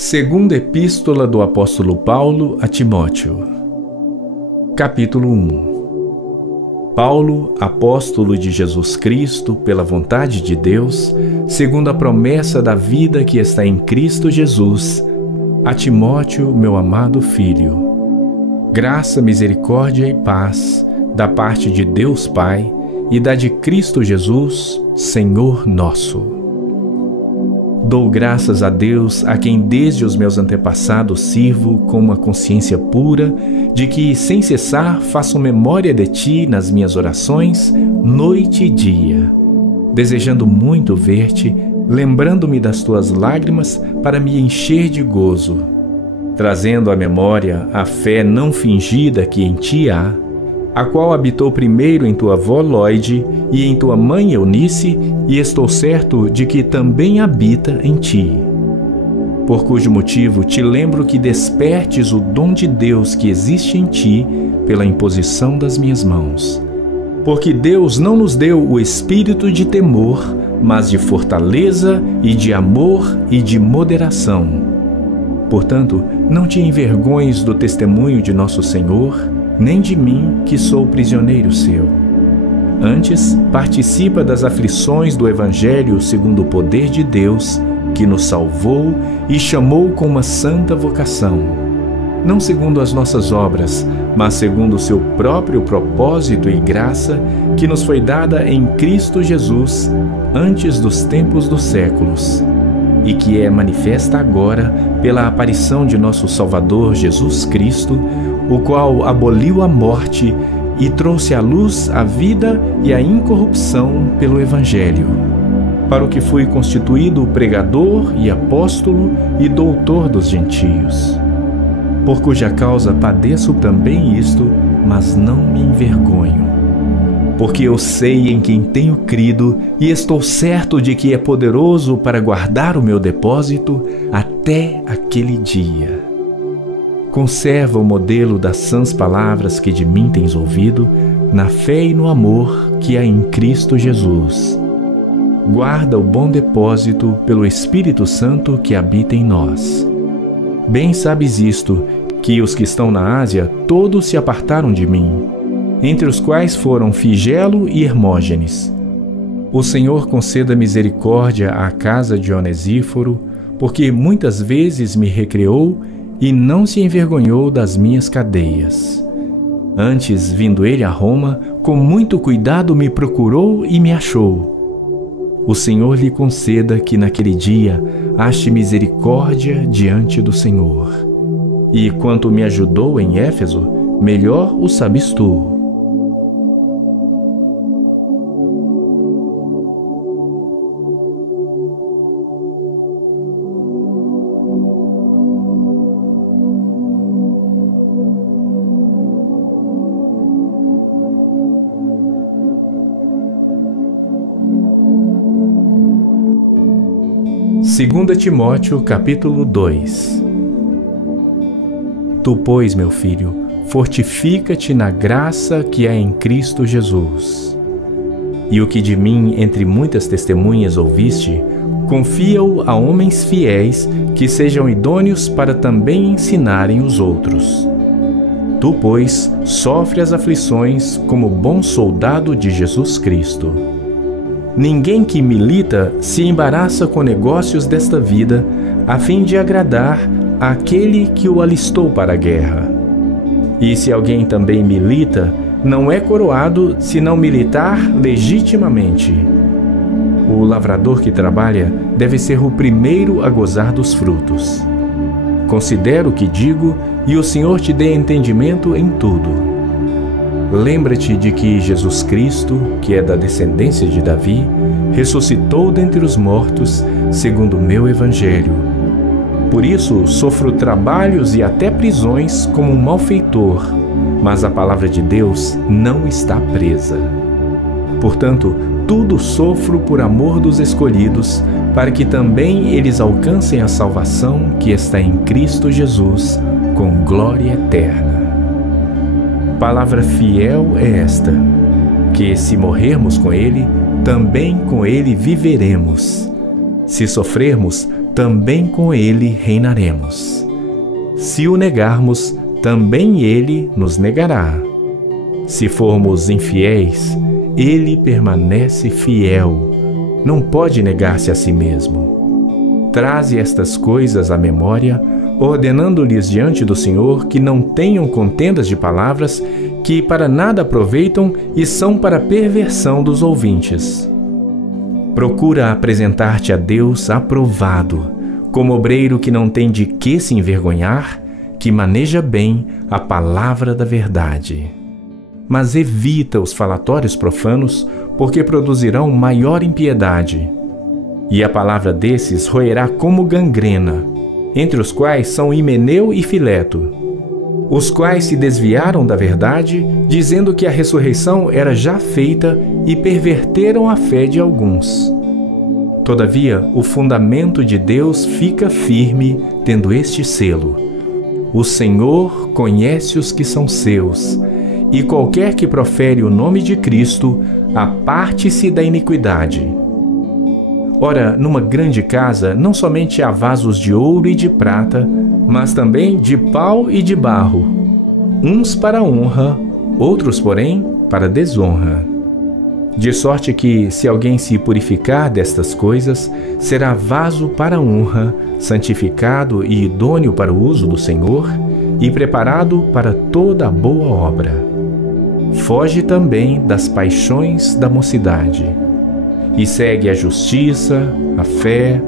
Segunda Epístola do Apóstolo Paulo a Timóteo. Capítulo 1. Paulo, apóstolo de Jesus Cristo, pela vontade de Deus, segundo a promessa da vida que está em Cristo Jesus, a Timóteo, meu amado filho. Graça, misericórdia e paz, da parte de Deus Pai e da de Cristo Jesus, Senhor nosso. Dou graças a Deus, a quem desde os meus antepassados sirvo com uma consciência pura, de que, sem cessar, faço memória de ti nas minhas orações, noite e dia, desejando muito ver-te, lembrando-me das tuas lágrimas para me encher de gozo, trazendo à memória a fé não fingida que em ti há, a qual habitou primeiro em tua avó Lóide e em tua mãe Eunice, e estou certo de que também habita em ti. Por cujo motivo te lembro que despertes o dom de Deus que existe em ti pela imposição das minhas mãos. Porque Deus não nos deu o espírito de temor, mas de fortaleza e de amor e de moderação. Portanto, não te envergonhes do testemunho de nosso Senhor, nem de mim, que sou prisioneiro seu. Antes, participa das aflições do Evangelho segundo o poder de Deus, que nos salvou e chamou com uma santa vocação, não segundo as nossas obras, mas segundo o seu próprio propósito e graça, que nos foi dada em Cristo Jesus, antes dos tempos dos séculos, e que é manifesta agora pela aparição de nosso Salvador Jesus Cristo, o qual aboliu a morte e trouxe à luz a vida e a incorrupção pelo Evangelho, para o que fui constituído pregador e apóstolo e doutor dos gentios, por cuja causa padeço também isto, mas não me envergonho, porque eu sei em quem tenho crido e estou certo de que é poderoso para guardar o meu depósito até aquele dia. Conserva o modelo das sãs palavras que de mim tens ouvido, na fé e no amor que há em Cristo Jesus. Guarda o bom depósito pelo Espírito Santo que habita em nós. Bem sabes isto, que os que estão na Ásia todos se apartaram de mim, entre os quais foram Figelo e Hermógenes. O Senhor conceda misericórdia à casa de Onesíforo, porque muitas vezes me recreou e não se envergonhou das minhas cadeias. Antes, vindo ele a Roma, com muito cuidado me procurou e me achou. O Senhor lhe conceda que naquele dia ache misericórdia diante do Senhor. E quanto me ajudou em Éfeso, melhor o sabes tu. Segunda Timóteo, capítulo 2. Tu, pois, meu filho, fortifica-te na graça que há em Cristo Jesus. E o que de mim, entre muitas testemunhas, ouviste, confia-o a homens fiéis que sejam idôneos para também ensinarem os outros. Tu, pois, sofre as aflições como bom soldado de Jesus Cristo. Ninguém que milita se embaraça com negócios desta vida, a fim de agradar àquele que o alistou para a guerra. E se alguém também milita, não é coroado se não militar legitimamente. O lavrador que trabalha deve ser o primeiro a gozar dos frutos. Considera o que digo, e o Senhor te dê entendimento em tudo. Lembra-te de que Jesus Cristo, que é da descendência de Davi, ressuscitou dentre os mortos, segundo o meu Evangelho. Por isso sofro trabalhos e até prisões como um malfeitor, mas a palavra de Deus não está presa. Portanto, tudo sofro por amor dos escolhidos, para que também eles alcancem a salvação que está em Cristo Jesus, com glória eterna. Palavra fiel é esta, que se morrermos com ele, também com ele viveremos. Se sofrermos, também com ele reinaremos. Se o negarmos, também ele nos negará. Se formos infiéis, ele permanece fiel, não pode negar-se a si mesmo. Traze estas coisas à memória, ordenando-lhes diante do Senhor que não tenham contendas de palavras que para nada aproveitam e são para perversão dos ouvintes. Procura apresentar-te a Deus aprovado, como obreiro que não tem de que se envergonhar, que maneja bem a palavra da verdade. Mas evita os falatórios profanos, porque produzirão maior impiedade. E a palavra desses roerá como gangrena, entre os quais são Himeneu e Fileto, os quais se desviaram da verdade, dizendo que a ressurreição era já feita e perverteram a fé de alguns. Todavia, o fundamento de Deus fica firme, tendo este selo: o Senhor conhece os que são seus, e qualquer que profere o nome de Cristo, aparte-se da iniquidade. Ora, numa grande casa, não somente há vasos de ouro e de prata, mas também de pau e de barro, uns para honra, outros, porém, para desonra. De sorte que, se alguém se purificar destas coisas, será vaso para honra, santificado e idôneo para o uso do Senhor, e preparado para toda a boa obra. Foge também das paixões da mocidade, e segue a justiça, a fé,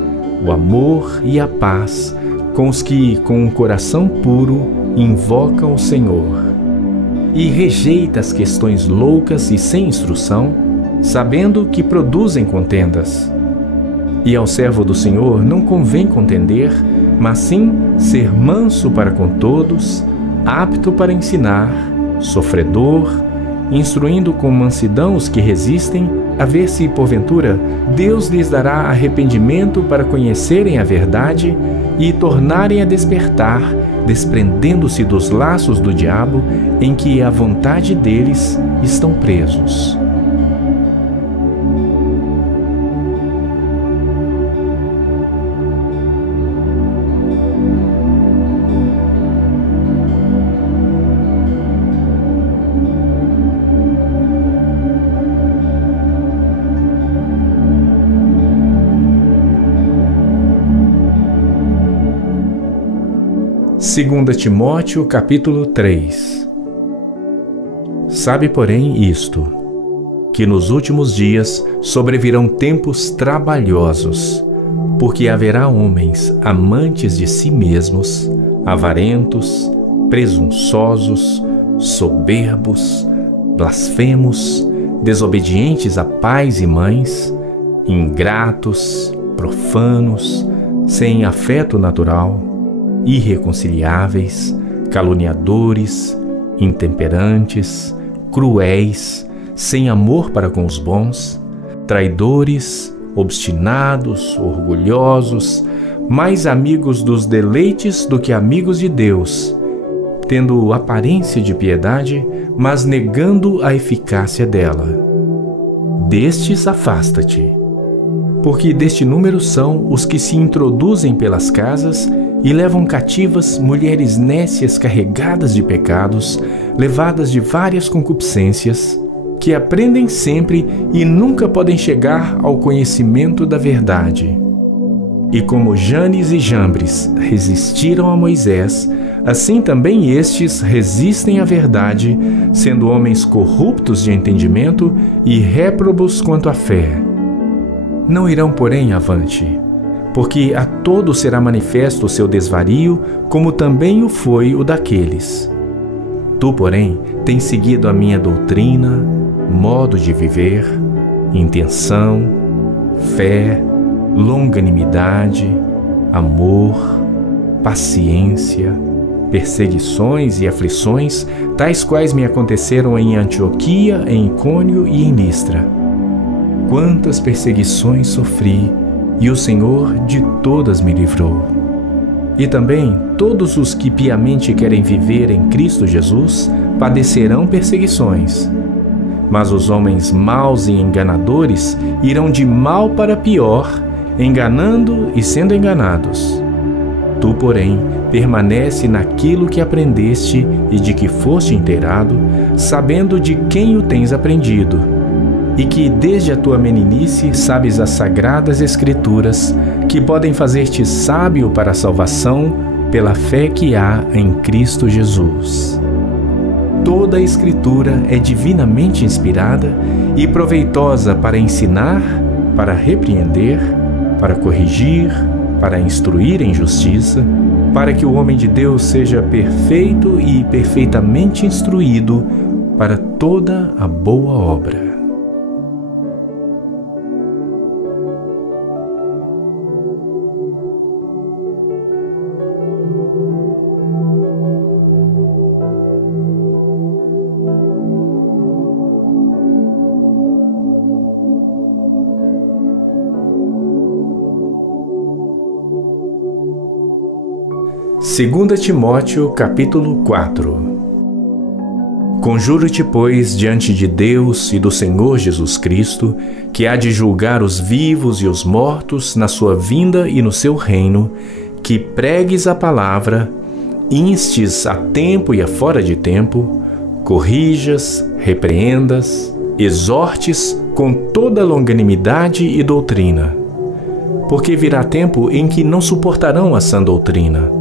o amor e a paz com os que, com um coração puro, invocam o Senhor. E rejeita as questões loucas e sem instrução, sabendo que produzem contendas. E ao servo do Senhor não convém contender, mas sim ser manso para com todos, apto para ensinar, sofredor, instruindo com mansidão os que resistem, a ver se, porventura, Deus lhes dará arrependimento para conhecerem a verdade e tornarem a despertar, desprendendo-se dos laços do diabo em que a vontade deles estão presos. Segunda Timóteo, capítulo 3. Sabe, porém, isto, que nos últimos dias sobrevirão tempos trabalhosos, porque haverá homens amantes de si mesmos, avarentos, presunçosos, soberbos, blasfemos, desobedientes a pais e mães, ingratos, profanos, sem afeto natural, irreconciliáveis, caluniadores, intemperantes, cruéis, sem amor para com os bons, traidores, obstinados, orgulhosos, mais amigos dos deleites do que amigos de Deus, tendo aparência de piedade, mas negando a eficácia dela. Destes afasta-te, porque deste número são os que se introduzem pelas casas e levam cativas mulheres nécias carregadas de pecados, levadas de várias concupiscências, que aprendem sempre e nunca podem chegar ao conhecimento da verdade. E como Janes e Jambres resistiram a Moisés, assim também estes resistem à verdade, sendo homens corruptos de entendimento e réprobos quanto à fé. Não irão, porém, avante, porque a todos será manifesto o seu desvario, como também o foi o daqueles. Tu, porém, tens seguido a minha doutrina, modo de viver, intenção, fé, longanimidade, amor, paciência, perseguições e aflições, tais quais me aconteceram em Antioquia, em Icônio e em Listra. Quantas perseguições sofri, e o Senhor de todas me livrou. E também todos os que piamente querem viver em Cristo Jesus padecerão perseguições. Mas os homens maus e enganadores irão de mal para pior, enganando e sendo enganados. Tu, porém, permanece naquilo que aprendeste e de que foste inteirado, sabendo de quem o tens aprendido, e que desde a tua meninice sabes as sagradas Escrituras, que podem fazer-te sábio para a salvação pela fé que há em Cristo Jesus. Toda a Escritura é divinamente inspirada e proveitosa para ensinar, para repreender, para corrigir, para instruir em justiça, para que o homem de Deus seja perfeito e perfeitamente instruído para toda a boa obra. Segunda Timóteo, capítulo 4. Conjuro-te, pois, diante de Deus e do Senhor Jesus Cristo, que há de julgar os vivos e os mortos na sua vinda e no seu reino, que pregues a palavra, instes a tempo e a fora de tempo, corrijas, repreendas, exortes com toda longanimidade e doutrina. Porque virá tempo em que não suportarão a sã doutrina,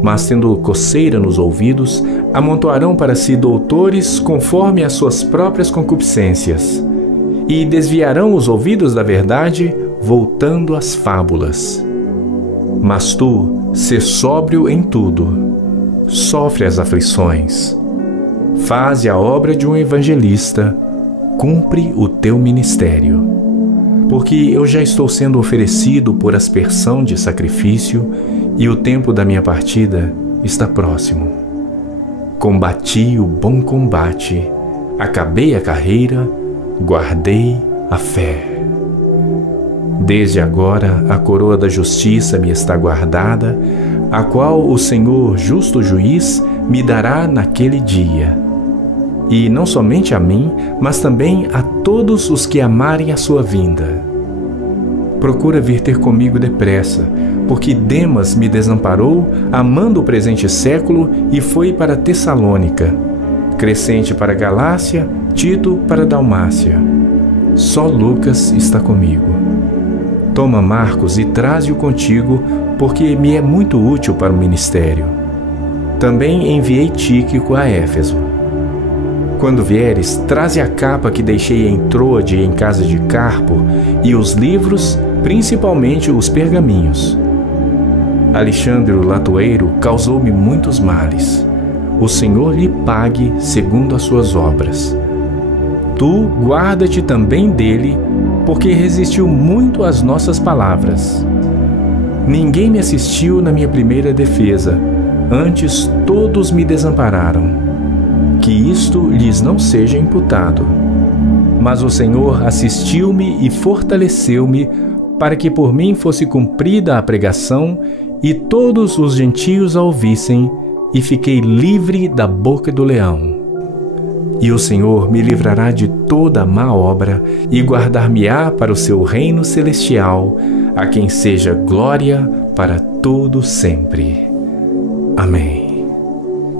mas tendo coceira nos ouvidos, amontoarão para si doutores conforme as suas próprias concupiscências, e desviarão os ouvidos da verdade, voltando às fábulas. Mas tu, sê sóbrio em tudo, sofre as aflições, faze a obra de um evangelista, cumpre o teu ministério. Porque eu já estou sendo oferecido por aspersão de sacrifício, e o tempo da minha partida está próximo. Combati o bom combate, acabei a carreira, guardei a fé. Desde agora a coroa da justiça me está guardada, a qual o Senhor, justo juiz, me dará naquele dia. E não somente a mim, mas também a todos os que amarem a sua vinda. Procura vir ter comigo depressa, porque Demas me desamparou, amando o presente século, e foi para Tessalônica. Crescente para Galácia, Tito para Dalmácia. Só Lucas está comigo. Toma Marcos e traze-o contigo, porque me é muito útil para o ministério. Também enviei Tíquico a Éfeso. Quando vieres, traze a capa que deixei em Troade em casa de Carpo, e os livros, principalmente os pergaminhos. Alexandre o latoeiro causou-me muitos males. O Senhor lhe pague segundo as suas obras. Tu guarda-te também dele, porque resistiu muito às nossas palavras. Ninguém me assistiu na minha primeira defesa, antes todos me desampararam. Que isto lhes não seja imputado. Mas o Senhor assistiu-me e fortaleceu-me, para que por mim fosse cumprida a pregação, e todos os gentios a ouvissem, e fiquei livre da boca do leão. E o Senhor me livrará de toda má obra, e guardar-me-á para o seu reino celestial, a quem seja glória para todo sempre. Amém.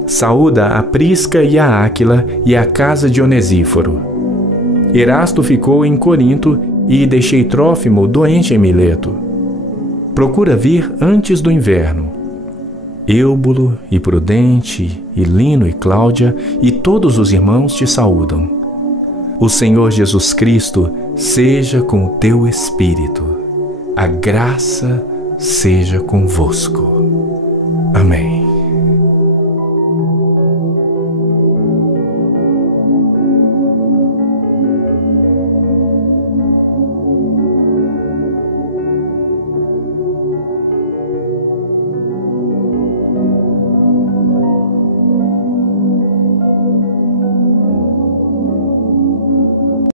Saúda a Prisca e a Áquila e a casa de Onesíforo. Erasto ficou em Corinto, e deixei Trófimo doente em Mileto. Procura vir antes do inverno. Eúbulo e Prudente, e Lino e Cláudia, e todos os irmãos te saúdam. O Senhor Jesus Cristo seja com o teu espírito. A graça seja convosco. Amém.